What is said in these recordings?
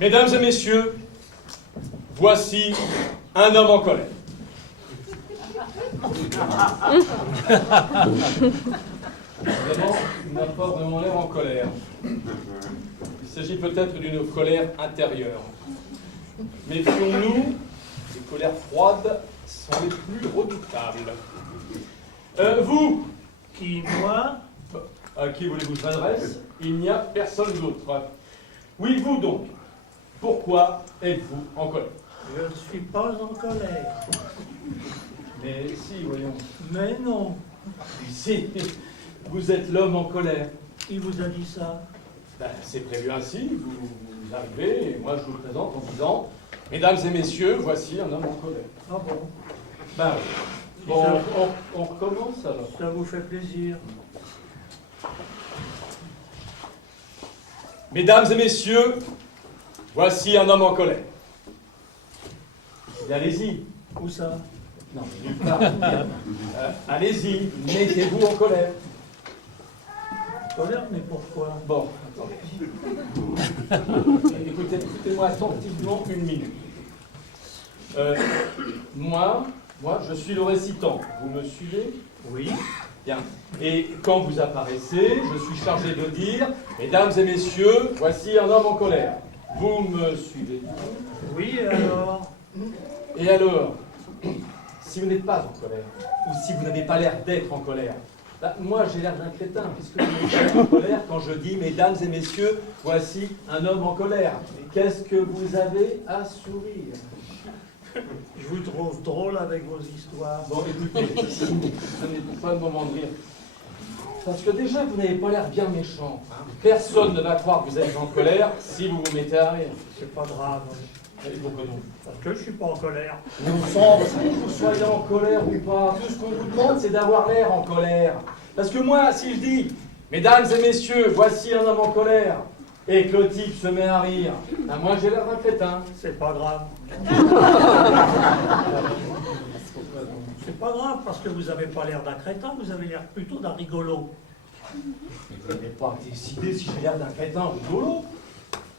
Mesdames et messieurs, voici un homme en colère. Évidemment, il n'a pas vraiment l'air en colère. Il s'agit peut-être d'une colère intérieure. Méfions-nous, les colères froides sont les plus redoutables. Vous, Qui, moi? à qui voulez-vous que je m'adresse? Il n'y a personne d'autre. Oui, vous donc, pourquoi êtes-vous en colère? Je ne suis pas en colère. Mais si, voyons. Mais non. Si, vous êtes l'homme en colère. Qui vous a dit ça? Ben, c'est prévu ainsi, vous arrivez, et moi je vous le présente en disant, mesdames et messieurs, voici un homme en colère. Ah bon? Ben, bon, on recommence alors. Ça vous fait plaisir. Mesdames et messieurs, voici un homme en colère. Et allez-y. Où ça? Non, mais nulle part. Allez-y, mettez-vous en colère. Colère, mais pourquoi? Bon, attendez. Écoutez-moi attentivement une minute. Moi, je suis le récitant. Vous me suivez? Oui. Bien. Et quand vous apparaissez, je suis chargé de dire, mesdames et messieurs, voici un homme en colère. Vous me suivez? Oui, et alors? Et alors, si vous n'êtes pas en colère, ou si vous n'avez pas l'air d'être en colère, bah, moi j'ai l'air d'un crétin, puisque vous n'êtes pas en colère quand je dis, mesdames et messieurs, voici un homme en colère. Qu'est-ce que vous avez à sourire? Je vous trouve drôle avec vos histoires. Bon, écoutez, ce n'est pas le moment de rire. Parce que déjà, vous n'avez pas l'air bien méchant. Hein. Personne ne va croire que vous êtes en colère si vous vous mettez à rire. C'est pas grave. Et pourquoi non? Parce que je suis pas en colère. On s'en fout que vous soyez en colère ou pas. Tout ce qu'on vous demande, c'est d'avoir l'air en colère. Parce que moi, si je dis, mesdames et messieurs, voici un homme en colère, et que le type se met à rire, ben moi j'ai l'air d'un crétin. C'est pas grave. C'est pas grave parce que vous n'avez pas l'air d'un crétin, vous avez l'air plutôt d'un rigolo. Mais vous n'avez pas décidé si j'ai l'air d'un crétin ou rigolo.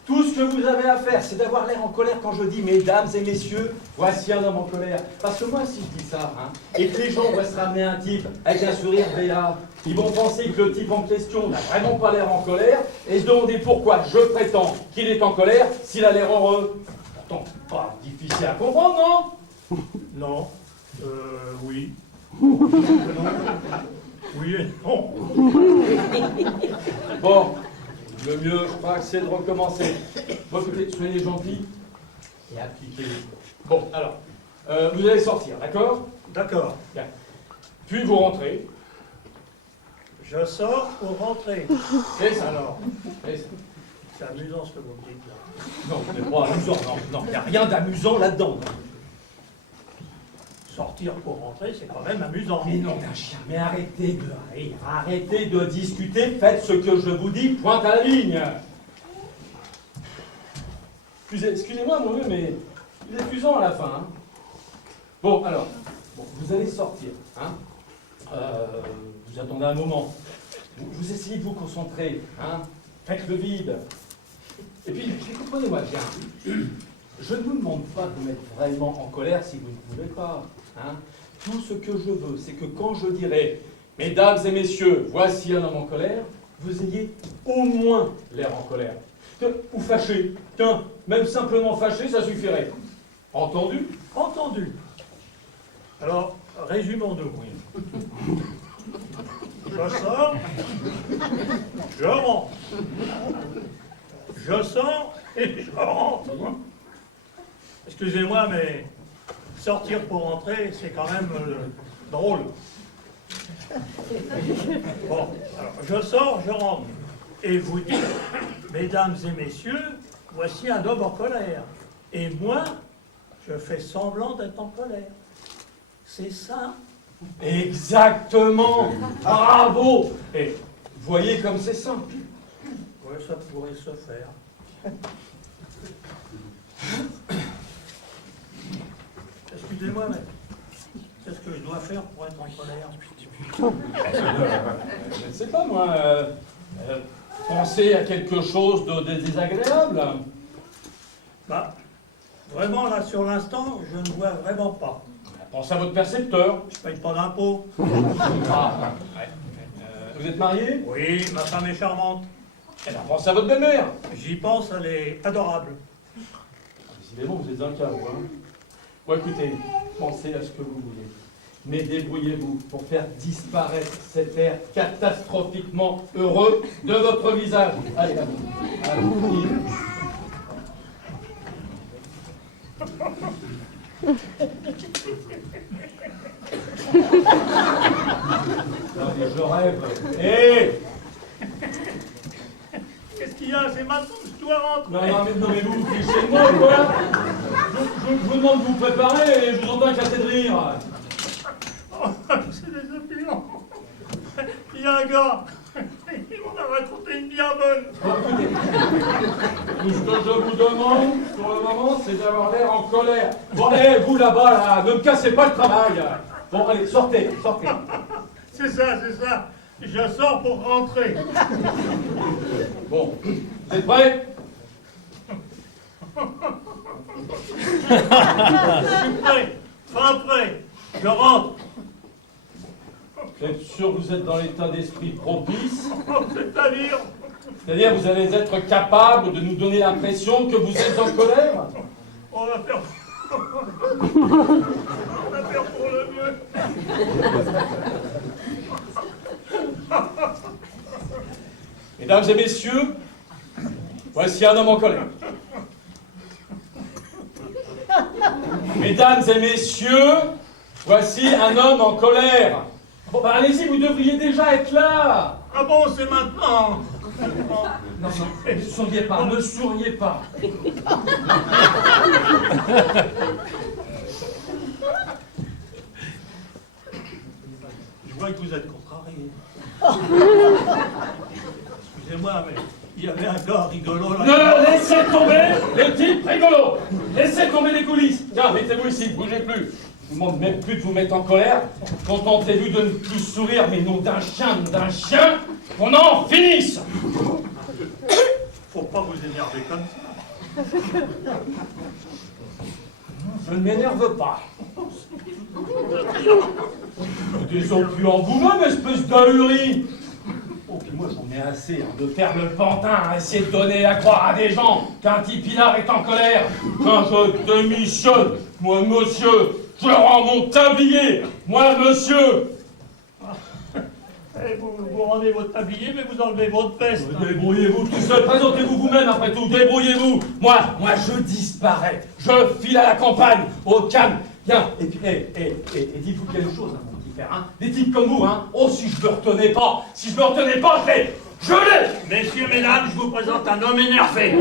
Tout ce que vous avez à faire, c'est d'avoir l'air en colère quand je dis, mesdames et messieurs, voici un homme en colère. Parce que moi, si je dis ça, hein, et que les gens vont se ramener un type avec un sourire béat, ils vont penser que le type en question n'a vraiment pas l'air en colère, et se demander pourquoi je prétends qu'il est en colère s'il a l'air heureux. Pourtant, pas difficile à comprendre, non? Non. Oui. Non. Oui et non. Bon, le mieux, je crois que c'est de recommencer. Bon, écoutez, soyez gentils et appliquez. Bon, alors, vous allez sortir, d'accord? D'accord. Bien. Puis vous rentrez. Je sors pour rentrer. Et ça. Alors, Et ça. c'est amusant ce que vous me dites là. Non, c'est pas amusant, non, il n'y a rien d'amusant là-dedans. Sortir pour rentrer, c'est quand même amusant. Mais non, d'un chien, mais arrêtez de rire, arrêtez de discuter, faites ce que je vous dis, pointe à la ligne. Excusez-moi, mon vieux, mais vous êtes usant à la fin. Hein. Bon, alors, vous allez sortir. Hein. Vous attendez un moment. Vous essayez de vous concentrer. Hein. Faites le vide. Et puis, comprenez-moi bien. Je ne vous demande pas de vous mettre vraiment en colère si vous ne pouvez pas. Hein. Tout ce que je veux, c'est que quand je dirai « Mesdames et messieurs, voici un homme en colère », vous ayez au moins l'air en colère. Ou fâché. Tiens, même simplement fâché, ça suffirait. Entendu? Entendu. Alors, résumons-nous. Oui. Je sors, je rentre. Je sors et je rentre. Excusez-moi, mais sortir pour rentrer, c'est quand même drôle. Bon, alors je sors, je rentre. Et vous dites, mesdames et messieurs, voici un homme en colère. Et moi, je fais semblant d'être en colère. C'est ça? Exactement. Bravo. Et voyez comme c'est simple. Oui, ça pourrait se faire. Excusez-moi, mais qu'est-ce que je dois faire pour être en colère? Je ne sais pas, moi. Pensez à quelque chose de désagréable. Vraiment, là, sur l'instant, je ne vois vraiment pas. Pensez à votre percepteur. Je paye pas d'impôts. Ah, ouais. Vous êtes marié? Oui, ma femme est charmante. Eh bien, pensez à votre belle-mère. J'y pense, elle est adorable. Décidément, vous êtes un cas, vous, hein. Bon, écoutez, pensez à ce que vous voulez. Mais débrouillez-vous pour faire disparaître cet air catastrophiquement heureux de votre visage. Allez, allez. Non, mais je rêve. Hé! Qu'est-ce qu'il y a? C'est maintenant que je dois rentrer. Non, mais vous vous fichez de moi, quoi? Je vous demande de vous préparer et je vous entends éclater de rire. Oh, c'est désopilant. Il y a un gars. Il m'en a raconté une bien bonne. Bon, écoutez, tout ce que je vous demande, pour le moment, c'est d'avoir l'air en colère. Bon, hé, vous là-bas, là, ne me cassez pas le travail. Bon, allez, sortez. C'est ça. Je sors pour rentrer. Bon, vous êtes prêts? Je suis prêt. Fin prêt. Je rentre. Vous êtes sûr que vous êtes dans l'état d'esprit propice? C'est-à-dire, C'est-à-dire, vous allez être capable de nous donner l'impression que vous êtes en colère? on va faire pour le mieux. Mesdames et messieurs, voici un homme en colère. Mesdames et messieurs, voici un homme en colère. Bon, bah allez-y, vous devriez déjà être là. Ah bon, c'est maintenant. Non, ne souriez pas, ne souriez pas. Je vois que vous êtes contrarié. Excusez-moi, mais il y avait un gars rigolo là. Ne laissez tomber le type rigolo. Laissez tomber les coulisses. Tiens, mettez-vous ici, bougez plus. Je vous demande même plus de vous mettre en colère. Contentez-vous de ne plus sourire, mais non d'un chien, qu'on en finisse. Faut pas vous énerver comme ça. Je ne m'énerve pas. Disons plus en vous-même, espèce d'ahuri. Oh, puis moi j'en ai assez de faire le pantin à essayer de donner à croire à des gens qu'un type hilar est en colère. Quand je démissionne, moi monsieur, je rends mon tablier. Moi monsieur. Eh, vous rendez votre tablier, mais vous enlevez votre veste. Débrouillez-vous tout seul, présentez-vous vous-même après tout, débrouillez-vous. Moi je disparais, je file à la campagne, au calme. Bien, et puis, et dites-vous quelque chose, hein, mon petit frère, hein. Des types comme vous, hein. Oh, si je me retenais pas, je l'ai. Messieurs, mesdames, je vous présente un homme énervé.